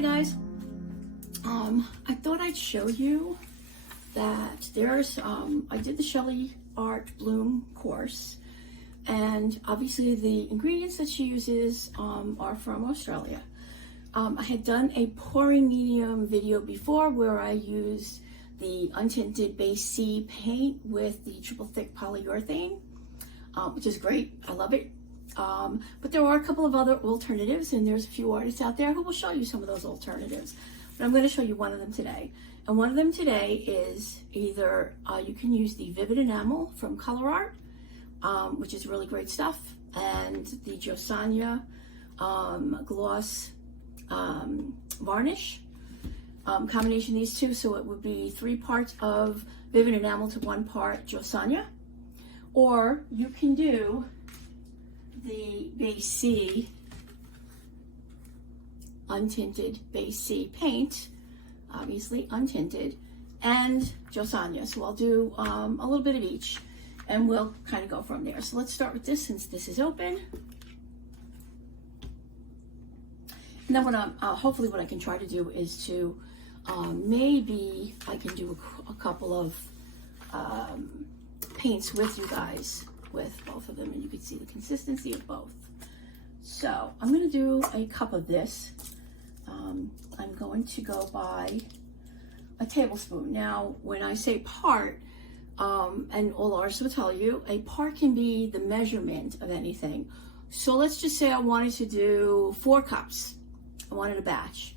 Hi guys, I thought I'd show you that there's, I did the Shelee Art Bloom course, and obviously the ingredients that she uses are from Australia. I had done a pouring medium video before where I used the untinted base C paint with the triple thick polyurethane, which is great. I love it. But there are a couple of other alternatives, and there's a few artists out there who will show you some of those alternatives. But I'm going to show you one of them today. And one of them today is either you can use the Vivid Enamel from Colourarte, which is really great stuff, and the JoSonja Gloss Varnish. Combination of these two, so it would be 3 parts of Vivid Enamel to 1 part JoSonja. Or you can do the base C, untinted base C paint, obviously untinted, and JoSonja. So I'll do a little bit of each, and we'll kind of go from there. So let's start with this since this is open. And then what hopefully what I can try to do is to maybe I can do a couple of paints with you guys with both of them, and you can see the consistency of both. So I'm going to do a cup of this. I'm going to go by a tablespoon. Now, when I say part, and all artists will tell you, a part can be the measurement of anything. So let's just say I wanted to do 4 cups. I wanted a batch.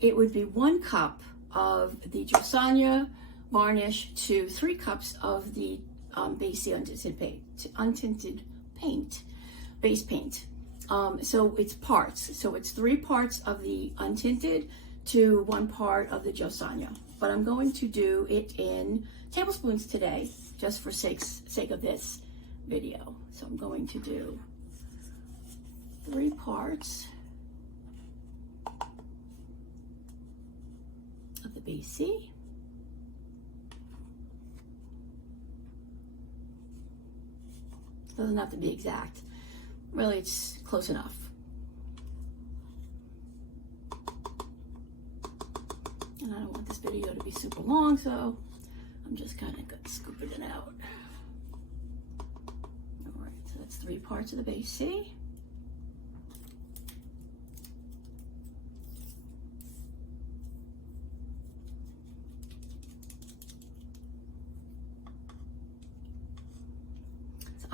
It would be 1 cup of the JoSonja varnish to 3 cups of the base untinted paint, base paint. So it's parts. So it's 3 parts of the untinted to 1 part of the JoSonja. But I'm going to do it in tablespoons today, just for sake of this video. So I'm going to do 3 parts of the base C. Doesn't have to be exact. Really, it's close enough. And I don't want this video to be super long, so I'm just kind of scooping it out. All right, so that's 3 parts of the base C.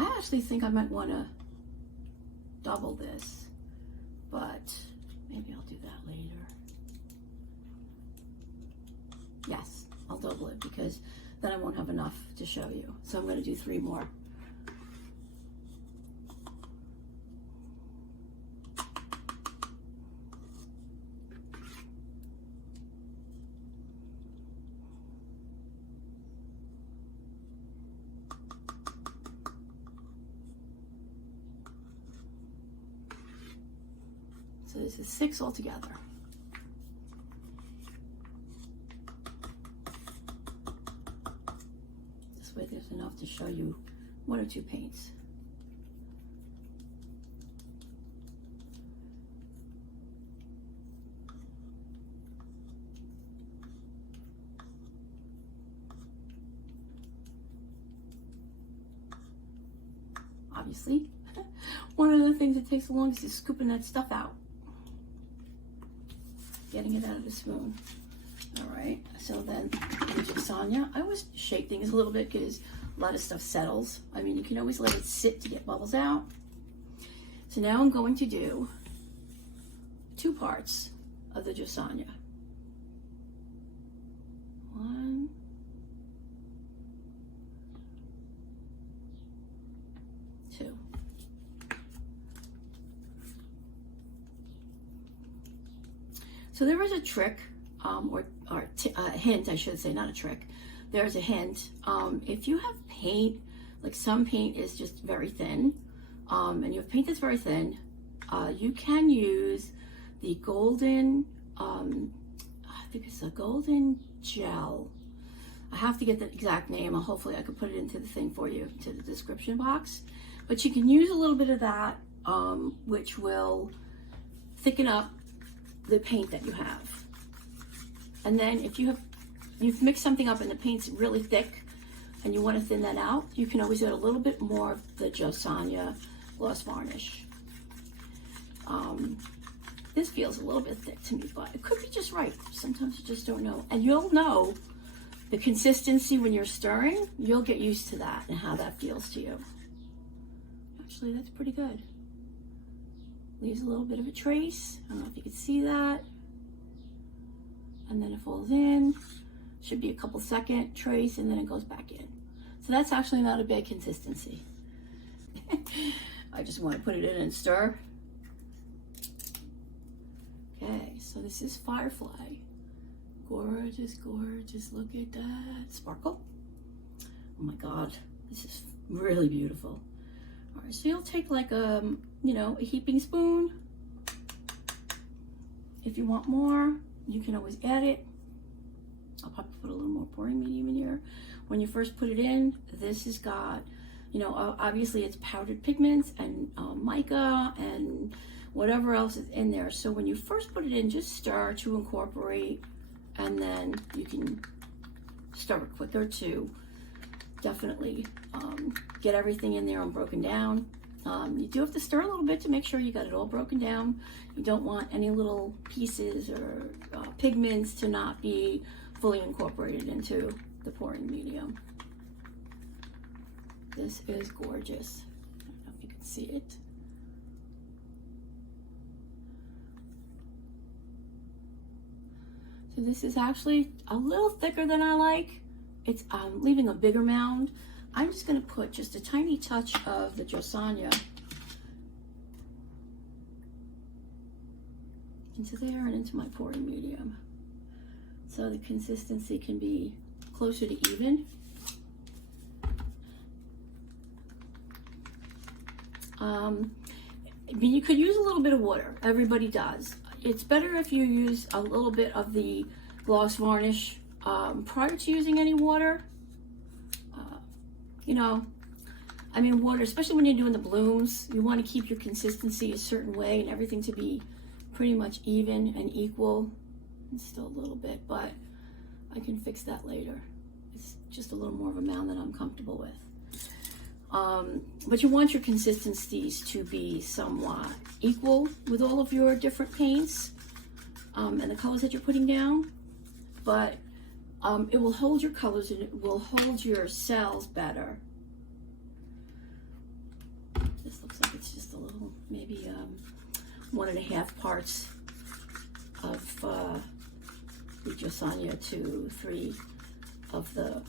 I actually think I might want to double this, but maybe I'll do that later. Yes, I'll double it because then I won't have enough to show you. So I'm going to do 3 more. So this is 6 altogether. This way there's enough to show you 1 or 2 paints. Obviously, one of the things that takes the longest is scooping that stuff out. Getting it out of the spoon. All right, so then the JoSonja, I always shake things a little bit because a lot of stuff settles. I mean, you can always let it sit to get bubbles out. So now I'm going to do 2 parts of the JoSonja. 1, 2. So there is a trick, or a hint, I should say, not a trick. There's a hint. If you have paint, like some paint is just very thin, and you have paint that's very thin, you can use the golden, I think it's a golden gel. I have to get the exact name. Hopefully I could put it into the thing for you, to the description box. But you can use a little bit of that, which will thicken up the paint that you have. And then if you've mixed something up and the paint's really thick and you want to thin that out, you can always add a little bit more of the Jo Sonja Gloss Varnish. This feels a little bit thick to me, but it could be just right. Sometimes you just don't know. And you'll know the consistency when you're stirring. You'll get used to that and how that feels to you. Actually, that's pretty good. Leaves a little bit of a trace. I don't know if you can see that. And then it falls in. Should be a couple second trace, and then it goes back in. So that's actually not a bad consistency. I just want to put it in and stir. Okay, so this is Firefly. Gorgeous, gorgeous. Look at that. Sparkle. Oh my God, this is really beautiful. All right, so you'll take like a heaping spoon. If you want more, you can always add it. I'll probably put a little more pouring medium in here. When you first put it in, this has got, obviously it's powdered pigments and mica and whatever else is in there. So when you first put it in, just stir to incorporate, and then you can stir it quicker to definitely get everything in there and broken down. You do have to stir a little bit to make sure you got it all broken down. You don't want any little pieces or pigments to not be fully incorporated into the pouring medium. This is gorgeous. I don't know if you can see it. So this is actually a little thicker than I like. It's leaving a bigger mound. I'm just going to put just a tiny touch of the Jo Sonja into there and into my pouring medium, so the consistency can be closer to even. I mean, you could use a little bit of water. Everybody does. It's better if you use a little bit of the gloss varnish prior to using any water. I mean, water, especially when you're doing the blooms, you want to keep your consistency a certain way and everything to be pretty much even and equal. It's still a little bit, but I can fix that later. It's just a little more of a mound than I'm comfortable with. But you want your consistencies to be somewhat equal with all of your different paints and the colors that you're putting down. But it will hold your colors and it will hold your cells better. This looks like it's just a little, maybe 1.5 parts of the Jo Sonja to 3 of the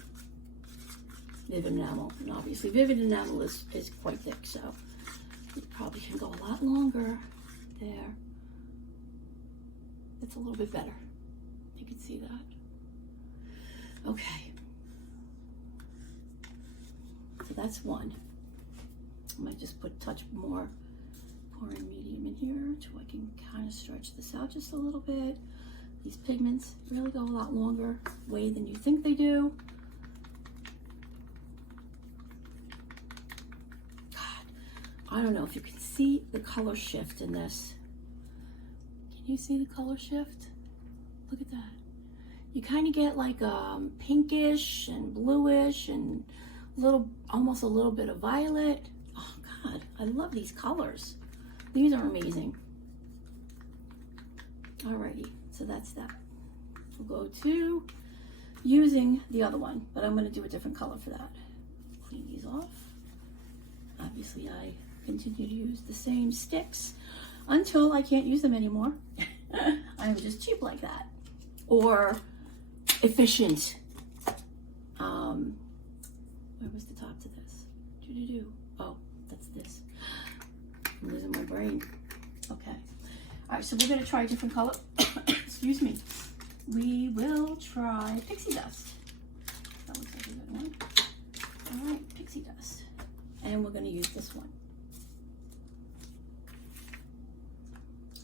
Vivid Enamel. And obviously Vivid Enamel is quite thick, so it probably can go a lot longer there. It's a little bit better. You can see that. Okay. So that's one. I might just put a touch more pouring medium in here so I can kind of stretch this out just a little bit. These pigments really go a lot longer way than you think they do. God, I don't know if you can see the color shift in this. Can you see the color shift? Look at that. You kind of get like pinkish and bluish and almost a little bit of violet. Oh God, I love these colors. These are amazing. Alrighty, so that's that. We'll go to using the other one, but I'm going to do a different color for that. Clean these off. Obviously, I continue to use the same sticks until I can't use them anymore. I'm just cheap like that, or efficient. Where was the top to this? Oh, that's this. I'm losing my brain. Okay. All right, so we're going to try a different color. Excuse me. We will try Pixie Dust. That looks like a good one. All right, Pixie Dust. And we're going to use this one.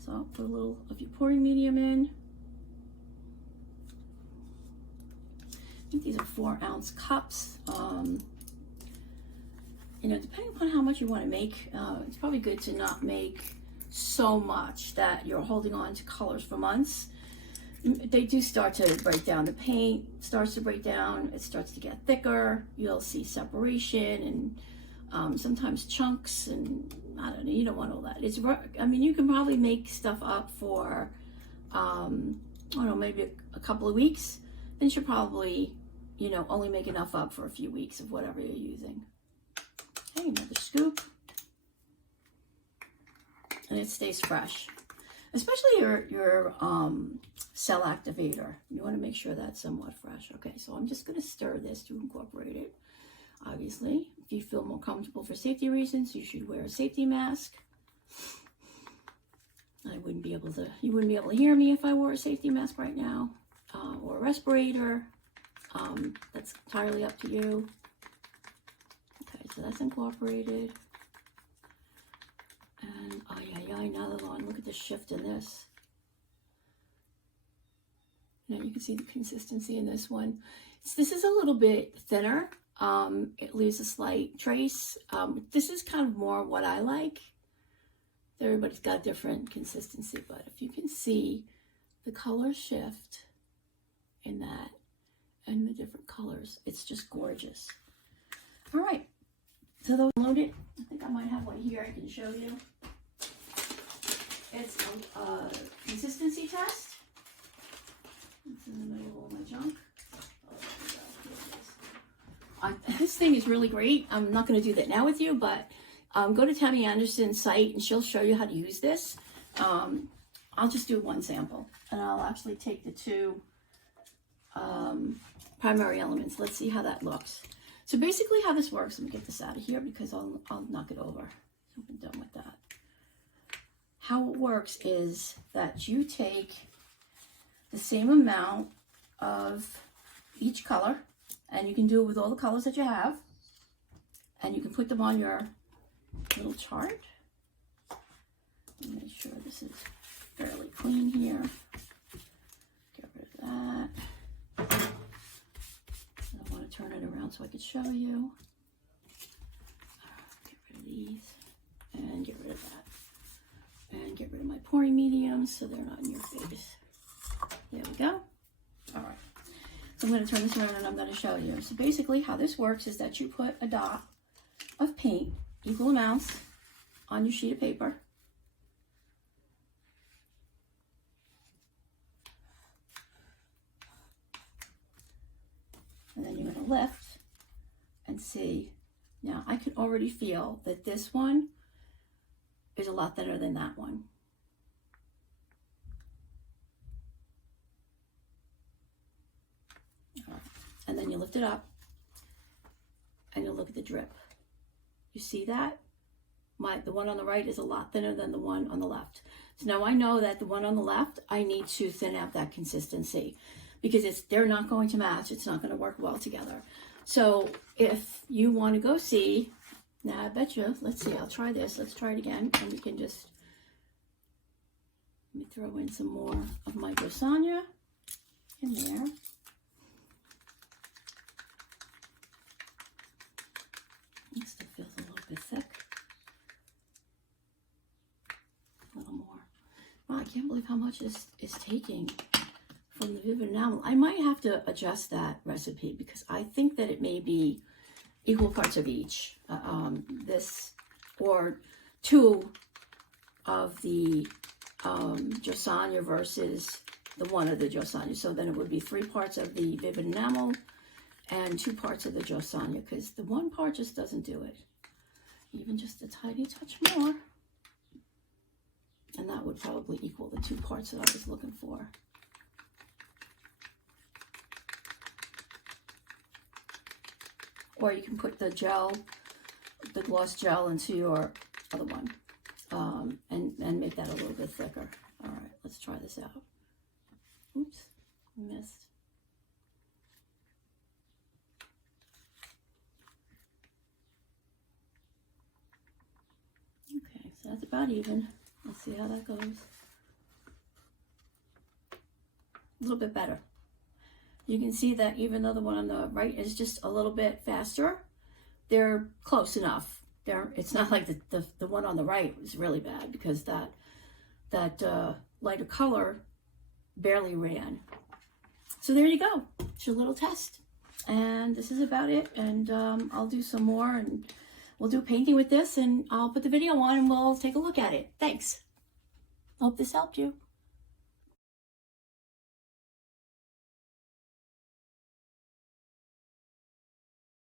So put a little of your pouring medium in. I think these are 4-ounce cups. Depending upon how much you want to make, it's probably good to not make so much that you're holding on to colors for months, they do start to break down. The paint starts to break down. It starts to get thicker. You'll see separation and sometimes chunks, and I don't know, you don't want all that. I mean, you can probably make stuff up for, I don't know, maybe a couple of weeks. Then you should probably, you know, only make enough up for a few weeks of whatever you're using. Okay, another scoop. And it stays fresh. Especially your cell activator. You want to make sure that's somewhat fresh. Okay, so I'm just going to stir this to incorporate it. Obviously, if you feel more comfortable for safety reasons, you should wear a safety mask. You wouldn't be able to hear me if I wore a safety mask right now, or a respirator. That's entirely up to you. Okay, so that's incorporated. And another one. Look at the shift in this. Now you can see the consistency in this one. This is a little bit thinner. It leaves a slight trace. This is kind of more what I like. Everybody's got different consistency, but if you can see the color shift in that and the different colors, it's just gorgeous. All right, so those loaded. I think I might have one here I can show you. It's a consistency test. It's in the middle of my junk. This thing is really great. I'm not going to do that now with you, but go to Tammy Anderson's site and she'll show you how to use this. I'll just do one sample, and I'll actually take the two primary elements. Let's see how that looks. So basically how this works, let me get this out of here because I'll knock it over. I'm done with that. How it works is that you take the same amount of each color, and you can do it with all the colors that you have, and you can put them on your little chart. Make sure this is fairly clean here. Get rid of that. I want to turn it around so I could show you. Get rid of these and get rid of that. And get rid of my pouring mediums so they're not in your face. There we go. All right. So I'm going to turn this around and I'm going to show you. So basically how this works is that you put a dot of paint, equal amounts, on your sheet of paper. And then you're going to lift and see. Now I can already feel that this one is a lot thinner than that one. And then you lift it up and you look at the drip. You see that? The one on the right is a lot thinner than the one on the left. So now I know that the one on the left, I need to thin out that consistency because they're not going to match. It's not going to work well together. So if you want to go see, now I bet you, let's see, I'll try this. Let's try it again. And we can just, let me throw in some more of my Jo Sonja in there. It still feels a little bit thick. A little more. Wow, I can't believe how much this is taking from the Vivid Enamel. I might have to adjust that recipe because I think that it may be equal parts of each. This or two of the Jo Sonja versus the one of the Jo Sonja. So then it would be 3 parts of the Vivid Enamel and 2 parts of the Jo Sonja, because the one part just doesn't do it. Even just a tiny touch more. And that would probably equal the 2 parts that I was looking for. Or you can put the gel, the gloss gel into your other one and make that a little bit thicker. All right, let's try this out. Oops, missed. Okay, so that's about even. Let's see how that goes. A little bit better. You can see that even though the one on the right is just a little bit faster, they're close enough. it's not like the one on the right was really bad, because that lighter color barely ran. So there you go. It's your little test. And this is about it. And I'll do some more, and we'll do painting with this, and I'll put the video on and we'll take a look at it. Thanks. Hope this helped you.